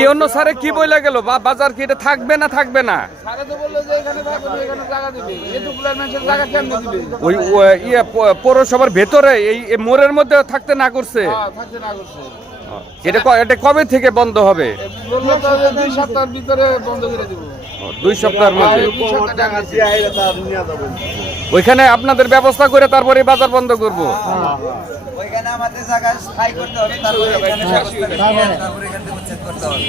ইয়ন্য স্যারে কি বলে গেল? বা বাজার কি এটা থাকবে না থাকবে না? ওই ইয়ে পৌরসভার ভেতরে এই মোড়ের মধ্যে থাকতে না করছে? হ্যাঁ, এটা এটা কবে থেকে বন্ধ হবে? দুই সপ্তাহের ভিতরে বন্ধ করে দিব। দুই সপ্তাহের মধ্যে। ওইখানে আপনাদের ব্যবস্থা করে তারপরে বাজার বন্ধ করব? ওইখানে আমাদের জায়গা স্থায়ী করতে হবে তারপরে এখানে তারপরে এখান থেকে উচ্ছেদ করতে হবে।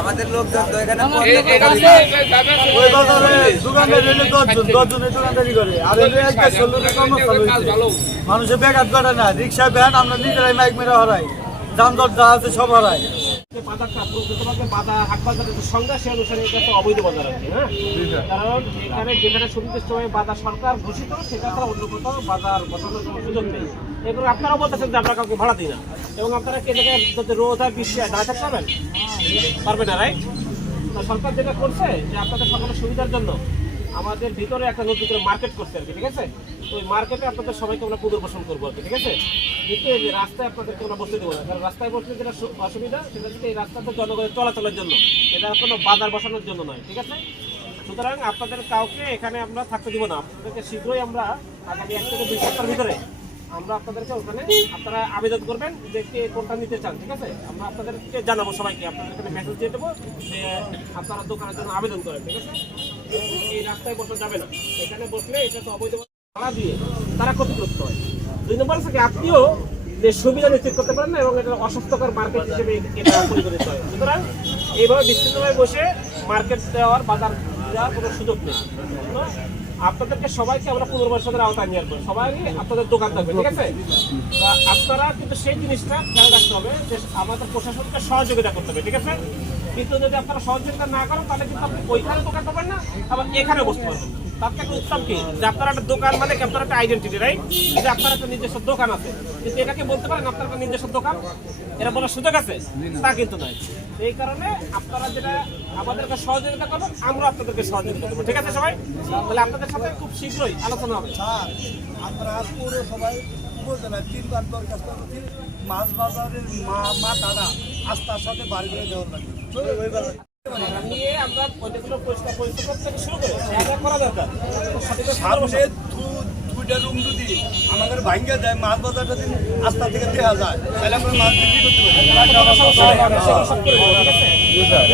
আমাদের লোকজন তো এখানে ওই বাজারে দোকানদার হইলে দশজন, দশজনের দোকানদারি করে। আর এই যে একটা ষোলোটা কর্মচারী হইছে। মানুষের ব্যাঘাত ঘটে না রিক্সা ভ্যান আমরা নিজেরাই মাইক মেরা হারাই। যানজট যা আছে সব হারাই যে বাজারটা প্রকৃতপক্ষে বাজার হাট বাজারের যে সংজ্ঞা সে অনুসারে এটা তো অবৈধ বাজার আর হ্যাঁ? কারণ এখানে যেখানে সুনির্দিষ্টভাবে বাজার সরকার ঘোষিত সেটা ছাড়া অন্য কোথাও বাজার বসানোর কোনো সুযোগ নেই। এগুলো আপনারাও বলতেছেন যে আমরা কাউকে ভাড়া দিই না। এবং আপনারা কে জায়গায় থাকতে পারবেন পারবে না রাইট সরকার যেটা করছে যে আপনাদের সকলের সুবিধার জন্য আমাদের ভিতরে একটা নতুন করে মার্কেট করছে আর কি, ঠিক আছে? তো ওই মার্কেটে আপনাদের সবাইকে আমরা পুনর্বাসন করব আর কি, ঠিক আছে? কিন্তু এই রাস্তায় আপনাদেরকে আমরা বসতে দেবো না, কারণ রাস্তায় বসলে যেটা অসুবিধা সেটা হচ্ছে এই রাস্তাতে জনগণের চলাচলের জন্য। এটা কোনো বাজার বসানোর জন্য নয়, ঠিক আছে? সুতরাং আপনাদের কাউকে এখানে আমরা থাকতে দিব না। আপনাদেরকে শীঘ্রই আমরা আগামী এক থেকে দুই সপ্তাহের ভিতরে আমরা আপনাদেরকে ওখানে আপনারা আবেদন করবেন যে কে কোনটা নিতে চান, ঠিক আছে? আমরা আপনাদেরকে জানাব সবাইকে, আপনাদের এখানে মেসেজ দিয়ে দেবো যে আপনারা দোকানের জন্য আবেদন করেন, ঠিক আছে? এই রাস্তায় বসা যাবে না। এখানে বসলে এটা তো অবৈধ ভাড়া দিয়ে তারা ক্ষতিগ্রস্ত হয়। দুই নম্বর হচ্ছে আপনিও যে সুবিধা নিশ্চিত করতে পারেন না এবং এটা অস্বাস্থ্যকর মার্কেট হিসেবে এটা হয়। সুতরাং এইভাবে বিচ্ছিন্নভাবে বসে মার্কেট দেওয়ার, বাজার দেওয়ার কোনো সুযোগ নেই। আপনাদেরকে সবাইকে আমরা পুনর্বাসনের আওতায় নিয়ে আসব। সবাই আপনাদের দোকান থাকবে, ঠিক আছে? আপনারা কিন্তু সেই জিনিসটা খেয়াল রাখতে হবে যে আমাদের প্রশাসনকে সহযোগিতা করতে হবে, ঠিক আছে? কিন্তু যদি আপনারা সহযোগিতা না করেন, তাহলে কিন্তু আপনি ওইখানে দোকান পারেন না, আবার এখানে বসতে পারবেন না। তার যে আপনার একটা দোকান মানে আপনার যে আপনার একটা নিজস্ব দোকান আছে। বলতে পারেন আপনার নিজস্ব দোকান? এটা বলার সুযোগ আছে? তা কিন্তু নয়। এই কারণে আপনারা যেটা আমাদেরকে সহযোগিতা করবেন আপনাদেরকে সহযোগিতা করব। ঠিক আছে সবাই? আপনাদের খুব শীঘ্রই আলোচনা তিনবার দরখাস্ত করছি। মাছ বাজারের মা মাথাটা আস্থার সাথে বাড়ি করে দেওয়ার লাগে নিয়ে আমরা দু- দুইটা রুম যদি আমাদের ভাঙ্গে দেয়, মাছ বাজারটা যদি আস্থা থেকে দেওয়া যায়, তাহলে আমরা মাছ বিক্রি করতে পারি। হয়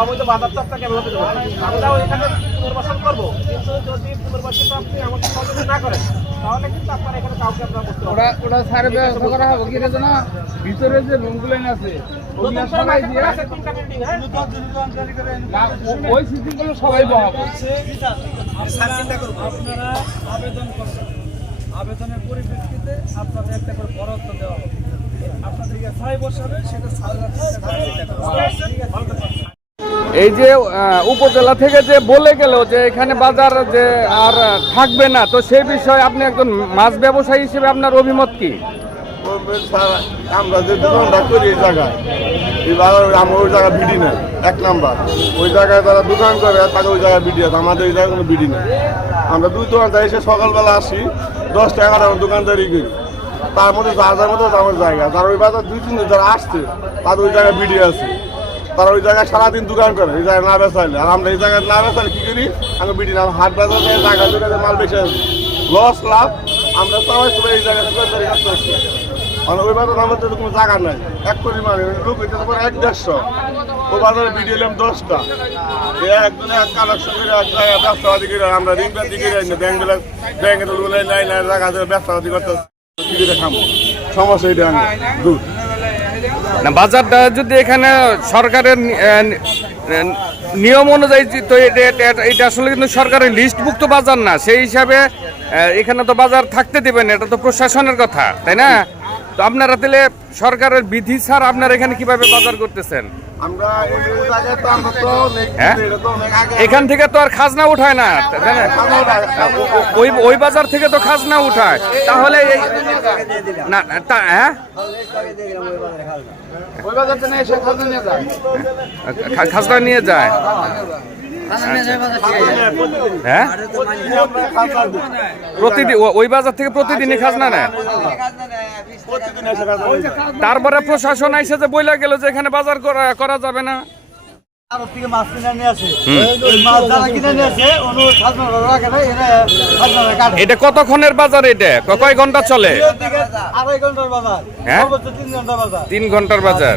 অবৈধ বাজার তো আপনাকে আমরাও এখানে পুনর্বাসন করব কিন্তু যদি পুনর্বাসিত আপনি আমাকে সহযোগিতা না করেন তাহলে কিন্তু আপনারা এখানে কাউকে আপনারা করতে ওরা ওরা সারে ব্যবস্থা করা হবে কি ভিতরে যে রুমগুলো আছে হ্যাঁ? ওই সিটিগুলো সবাই বহাবো। আবেদনের পরিপ্রেক্ষিতে আপনাদের একটা করে বরাদ্দ দেওয়া হবে। আপনাদেরকে ছয় বসাবে, সেটা এই যে উপজেলা থেকে যে বলে গেল যে এখানে বাজার যে আর থাকবে না, তো সেই বিষয়ে আপনি একজন মাছ ব্যবসায়ী হিসেবে আপনার অভিমত কি? আমরা যে দোকানটা করি এই জায়গায়, এবার আমার ওই জায়গায় বিডি নেই, এক নাম্বার। ওই জায়গায় তারা দোকান করে, তাদের ওই জায়গায় বিডি আছে, আমাদের ওই জায়গায় কোনো বিডি নেই। আমরা দুই দোকানদার এসে সকালবেলা আসি, দশটা এগারো দোকানদারি করি। তার মধ্যে যার যার মধ্যে আমার জায়গা, যারা ওই বাজার দুই, তিন যারা আসছে, তাদের ওই জায়গায় বিডি আছে। তারা ওই জায়গায় সারাদিন দোকান করে, এই জায়গায় না বেচাইলে। আর আমরা এই জায়গায় না বেচাইলে কি করি? আমি বিডি না, হাট বাজার জায়গা জায়গায় মাল বেচে লস লাভ, আমরা সবাই সবাই এই জায়গায় দোকানদারি মানে ওই বাজার আমার তো কোনো জায়গা নাই। এক পরিমাণে লোক এটা তোমার এক দেড়শো। ও বাজারে বিডিও এলাম দশটা। একজনে এক কালেকশন করে এক জায়গায় ব্যবসাবাদী করে আমরা ঋণ পাতি করে ব্যাংক ব্যাংকে তো লোন নাই নাই জায়গা ধরে ব্যবসাবাদী করতে সমস্যা এটা দূর। না, বাজারটা যদি এখানে সরকারের নিয়ম অনুযায়ী তো এটা আসলে কিন্তু সরকারের লিস্টভুক্ত বাজার না। সেই হিসাবে এখানে তো বাজার থাকতে দেবেন এটা তো প্রশাসনের কথা, তাই না? তো আপনারা তাহলে সরকারের বিধি ছাড় আপনারা এখানে কীভাবে বাজার করতেছেন? হ্যাঁ? এখান থেকে তো আর খাজনা উঠায় না ওই ওই বাজার থেকে তো খাজনা উঠায়। তাহলে না হ্যাঁ? খাজনা নিয়ে যায়। হ্যাঁ? প্রতিদিন ওই বাজার থেকে প্রতিদিনই খাজনা নেয়? তারপরে প্রশাসন আইসে যে বইলা গেল যে এখানে বাজার করা যাবে না। এটা কতক্ষণের বাজার এটা? কয় ঘণ্টা চলে? হ্যাঁ? তিন ঘণ্টার বাজার।